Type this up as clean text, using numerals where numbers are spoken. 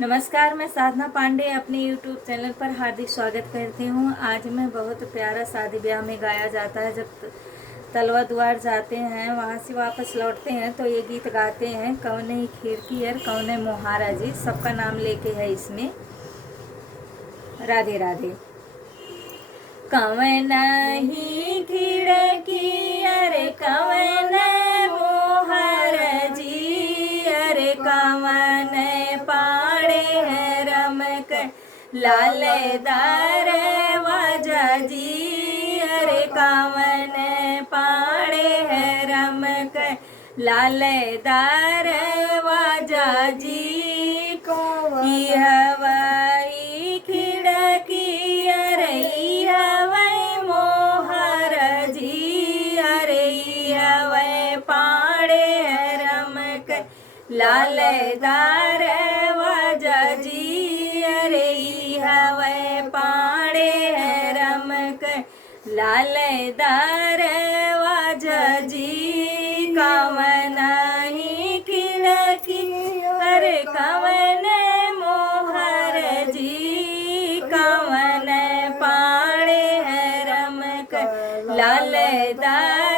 नमस्कार, मैं साधना पांडे अपने YouTube चैनल पर हार्दिक स्वागत करती हूँ। आज मैं बहुत प्यारा शादी ब्याह में गाया जाता है। जब तलवा द्वार जाते हैं, वहाँ से वापस लौटते हैं तो ये गीत गाते हैं, कौने खिड़की और कौने मोहारा जी, सबका नाम लेके है इसमें। राधे राधे। कौन ही खिड़की अरे कौन मोहर जी, अरे कौन पाड़े है रमक लालेदार वाजा जी, अरे कौन पाड़े है रमक लालेदार वाजा जी को हवाई खिड़की अरे हवाई मोहर जी, अरे हवाई पाड़े रमक लालेदार वाजा जी, अरे हवाई पाड़े रमक लालेदार वाजा जी। कौन ही खिड़की अरे कौन मोहर जी, कौन पाड़े रमक लालेदार